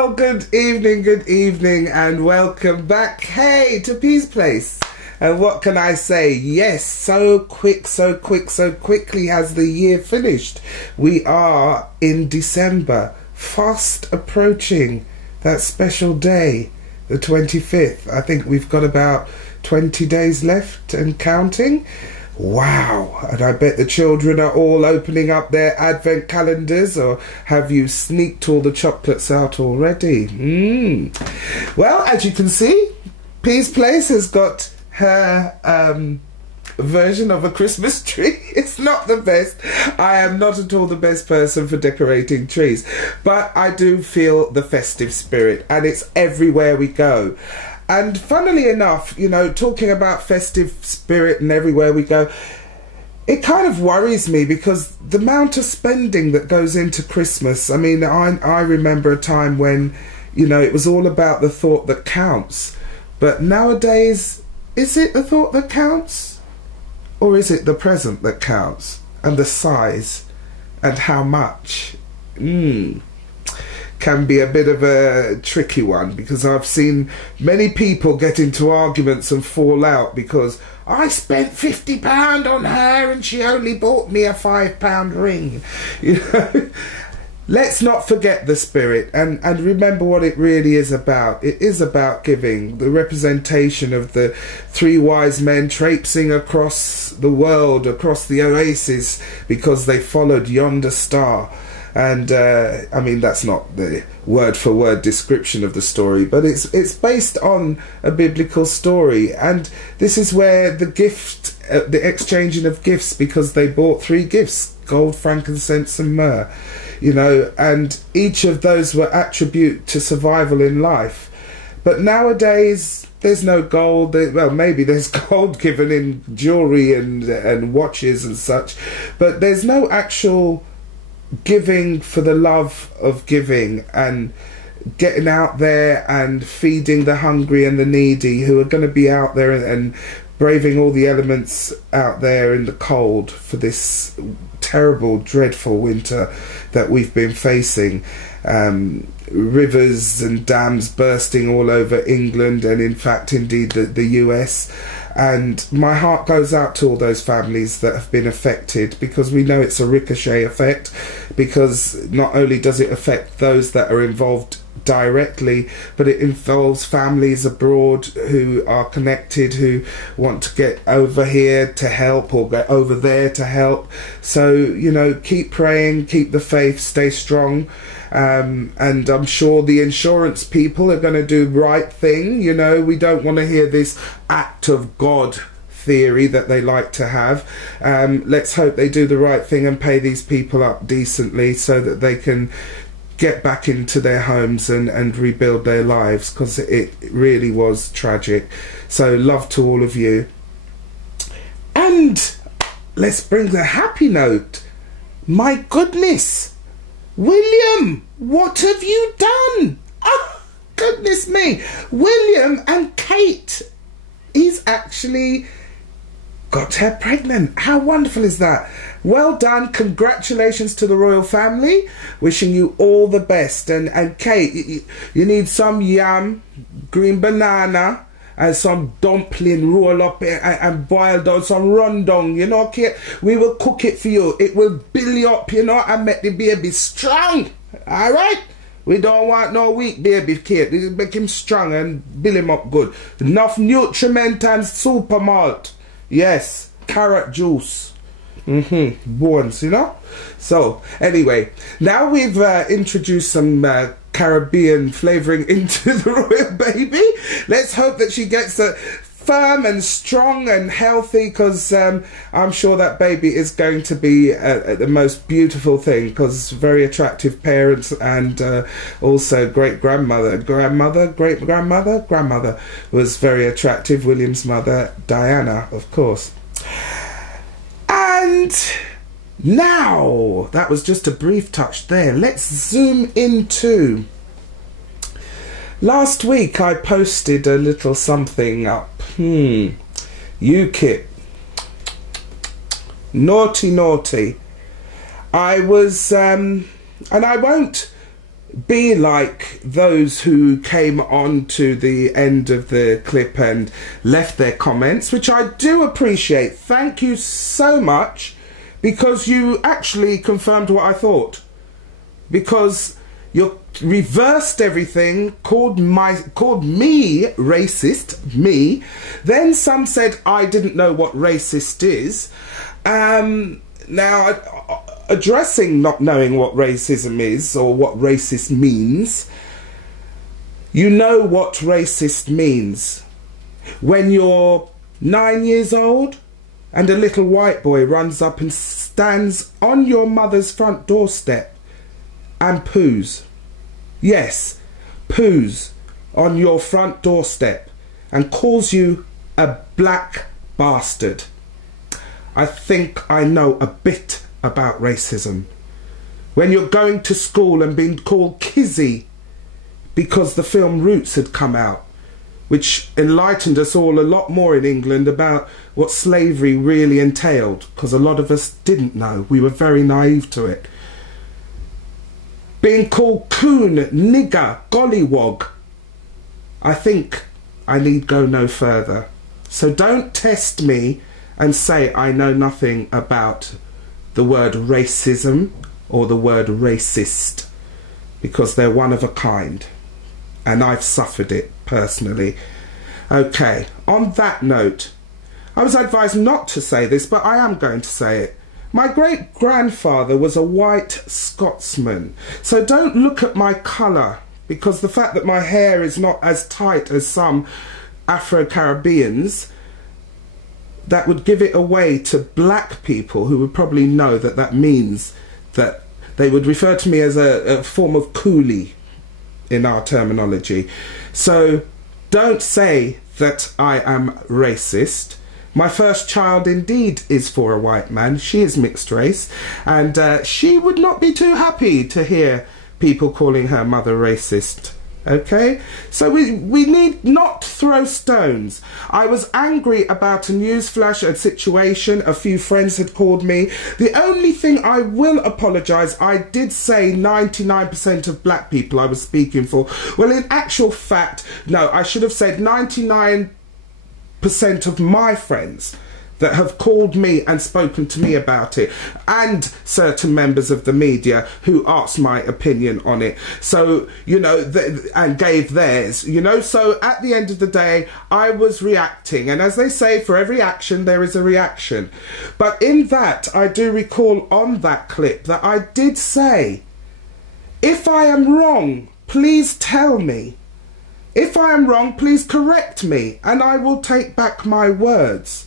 Well, good evening, and welcome back, hey, to Peace Place. And what can I say? Yes, so quickly has the year finished. We are in December, fast approaching that special day, the 25th. I think we've got about 20 days left and counting. Wow, and I bet the children are all opening up their advent calendars, or have you sneaked all the chocolates out already? Well, as you can see, Peace Place has got her version of a Christmas tree. It's not the best. I am not at all the best person for decorating trees, but I do feel the festive spirit, and it's everywhere we go. And funnily enough, you know, talking about festive spirit and everywhere we go, it kind of worries me, because the amount of spending that goes into Christmas, I mean, I remember a time when, you know, it was all about the thought that counts. But nowadays, is it the thought that counts? Or is it the present that counts? And the size and how much? Can be a bit of a tricky one, because I've seen many people get into arguments and fall out because I spent £50 on her and she only bought me a £5 ring. You know, let's not forget the spirit and remember what it really is about. It is about giving, the representation of the three wise men traipsing across the world, across the oasis, because they followed yonder star. And I mean, that's not the word-for-word description of the story, but it's based on a biblical story. And this is where the gift, the exchanging of gifts, because they bought 3 gifts: gold, frankincense and myrrh, you know, and each of those were attribute to survival in life. But nowadays there's no gold. Well, maybe there's gold given in jewelry and watches and such, but there's no actual giving for the love of giving and getting out there and feeding the hungry and the needy, who are going to be out there and braving all the elements out there in the cold for this terrible, dreadful winter that we've been facing. Rivers and dams bursting all over England, and in fact indeed the US. And my heart goes out to all those families that have been affected, because we know it's a ricochet effect, because not only does it affect those that are involved directly, but it involves families abroad who are connected, who want to get over here to help or get over there to help. So, you know, keep praying, keep the faith, stay strong. And I'm sure the insurance people are going to do the right thing. You know, we don't want to hear this act of God theory that they like to have. Let's hope they do the right thing and pay these people up decently, so that they can get back into their homes and rebuild their lives, because it really was tragic. So love to all of you. And let's bring the happy note. My goodness, William, what have you done? Oh, goodness me. William and Kate, he's actually got her pregnant. How wonderful is that? Well done. Congratulations to the royal family. Wishing you all the best. And Kate, you need some yam, green banana, and some dumpling roll up and boil down, some rundown, you know, Kate. We will cook it for you. It will build you up, you know, and make the baby strong. All right? We don't want no weak baby, Kate. We make him strong and build him up good. Enough nutriment and super malt. Yes, carrot juice. Bones, you know. So anyway, now we've introduced some Caribbean flavouring into the royal baby. Let's hope that she gets firm and strong and healthy, because I'm sure that baby is going to be the most beautiful thing, because very attractive parents, and also great-grandmother, grandmother was very attractive. William's mother, Diana, of course. And now, that was just a brief touch there. Let's zoom into... Last week I posted a little something up. UKIP. Naughty. I was, and I won't be like those who came on to the end of the clip and left their comments, which I do appreciate. Thank you so much, because you actually confirmed what I thought. Because you reversed everything, called me racist, me. Then some said I didn't know what racist is. Now, addressing not knowing what racism is or what racist means, you know what racist means. When you're 9 years old and a little white boy runs up and stands on your mother's front doorstep and poos. Yes, poos on your front doorstep and calls you a black bastard. I think I know a bit about racism. When you're going to school and being called Kizzy because the film Roots had come out, which enlightened us all a lot more in England about what slavery really entailed, because a lot of us didn't know. We were very naive to it. Being called coon, nigger, gollywog. I think I need go no further. So don't test me and say I know nothing about the word racism or the word racist, because they're one of a kind and I've suffered it personally. Okay, on that note, I was advised not to say this, but I am going to say it. My great-grandfather was a white Scotsman, so don't look at my colour, because the fact that my hair is not as tight as some Afro-Caribbeans, that would give it away to black people who would probably know that that means that they would refer to me as a form of coolie in our terminology. So don't say that I am racist. My first child indeed is for a white man. She is mixed race, and she would not be too happy to hear people calling her mother racist. Okay, so we need not throw stones. I was angry about a newsflash, a situation. A few friends had called me. The only thing I will apologise, I did say 99% of black people I was speaking for. Well, in actual fact, no, I should have said 99% of my friends that have called me and spoken to me about it, and certain members of the media who asked my opinion on it. So, you know, and gave theirs, you know. So at the end of the day, I was reacting. And as they say, for every action, there is a reaction. But in that, I do recall on that clip that I did say, if I am wrong, please tell me. If I am wrong, please correct me, and I will take back my words.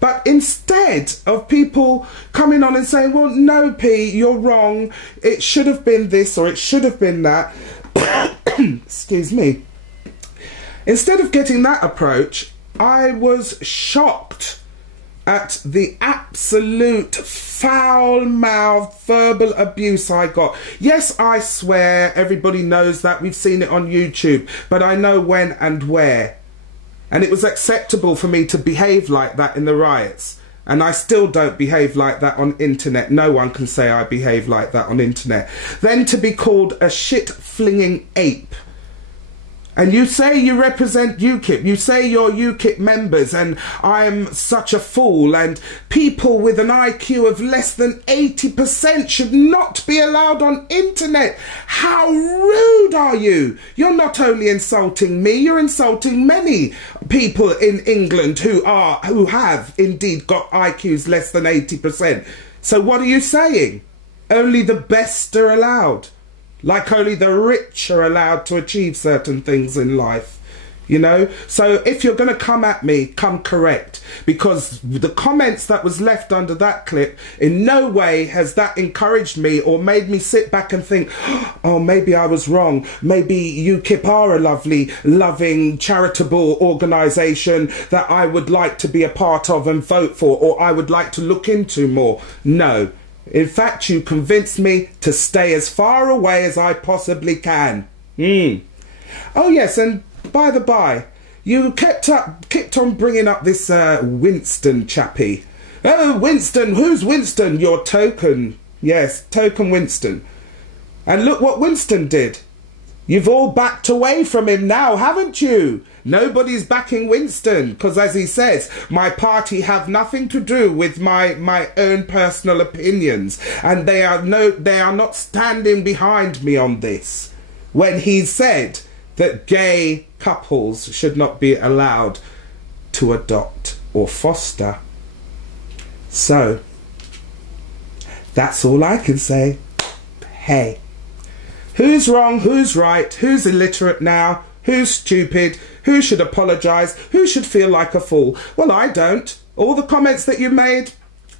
But instead of people coming on and saying, well, no, P, you're wrong, it should have been this or it should have been that, excuse me. Instead of getting that approach, I was shocked at the absolute foul-mouthed verbal abuse I got. Yes, I swear, everybody knows that, we've seen it on YouTube, but I know when and where. And it was acceptable for me to behave like that in the riots. And I still don't behave like that on internet. No one can say I behave like that on internet. Then to be called a shit-flinging ape. And you say you represent UKIP. You say you're UKIP members, and I'm such a fool. And people with an IQ of less than 80% should not be allowed on internet. How rude are you? You're not only insulting me, you're insulting many people in England who have indeed got IQs less than 80%. So what are you saying? Only the best are allowed. Like only the rich are allowed to achieve certain things in life, you know? So if you're going to come at me, come correct. Because the comments that was left under that clip, in no way has that encouraged me or made me sit back and think, oh, maybe I was wrong. Maybe UKIP are a lovely, loving, charitable organisation that I would like to be a part of and vote for, or I would like to look into more. No. In fact, you convinced me to stay as far away as I possibly can. Oh yes, and by the by, you kept on bringing up this Winston chappie. Oh, Winston, who's Winston? Your token. Yes, token Winston. And look what Winston did. You've all backed away from him now, haven't you? Nobody's backing Winston because, as he says, my party have nothing to do with my own personal opinions, and they are not standing behind me on this. When he said that gay couples should not be allowed to adopt or foster. So that's all I can say. Hey. Who's wrong? Who's right? Who's illiterate now? Who's stupid? Who should apologise? Who should feel like a fool? Well, I don't. All the comments that you made,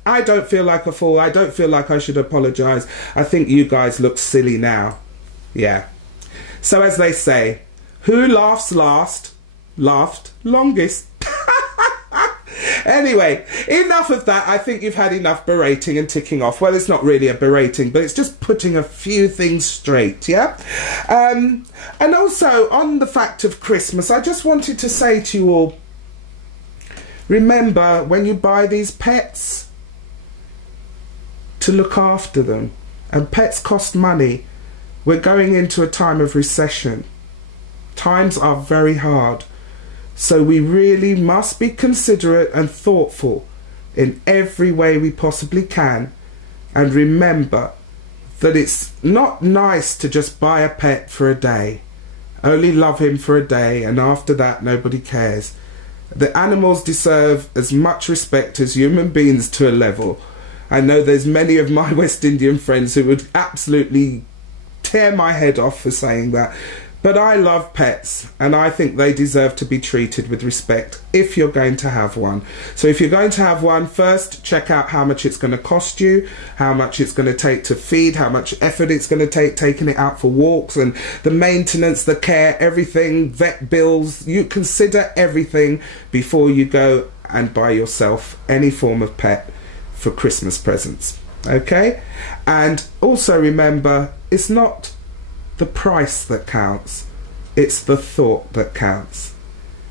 I don't feel like a fool. I don't feel like I should apologise. I think you guys look silly now. Yeah. So as they say, who laughs last, laughed longest. Anyway, enough of that. I think you've had enough berating and ticking off. Well, it's not really a berating, but it's just putting a few things straight, yeah? And also, on the fact of Christmas, I just wanted to say to you all, remember, when you buy these pets, to look after them. And pets cost money. We're going into a time of recession. Times are very hard. So we really must be considerate and thoughtful in every way we possibly can. And remember that it's not nice to just buy a pet for a day. Only love him for a day, and after that nobody cares. The animals deserve as much respect as human beings to a level. I know there's many of my West Indian friends who would absolutely tear my head off for saying that. But I love pets, and I think they deserve to be treated with respect if you're going to have one. So if you're going to have one, first check out how much it's going to cost you, how much it's going to take to feed, how much effort it's going to take taking it out for walks, and the maintenance, the care, everything, vet bills. You consider everything before you go and buy yourself any form of pet for Christmas presents. Okay? And also remember, it's not the price that counts, it's the thought that counts.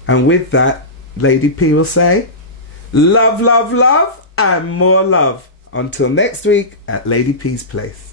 And with that, Lady P will say, love, love, love, and more love. Until next week at Lady P's place.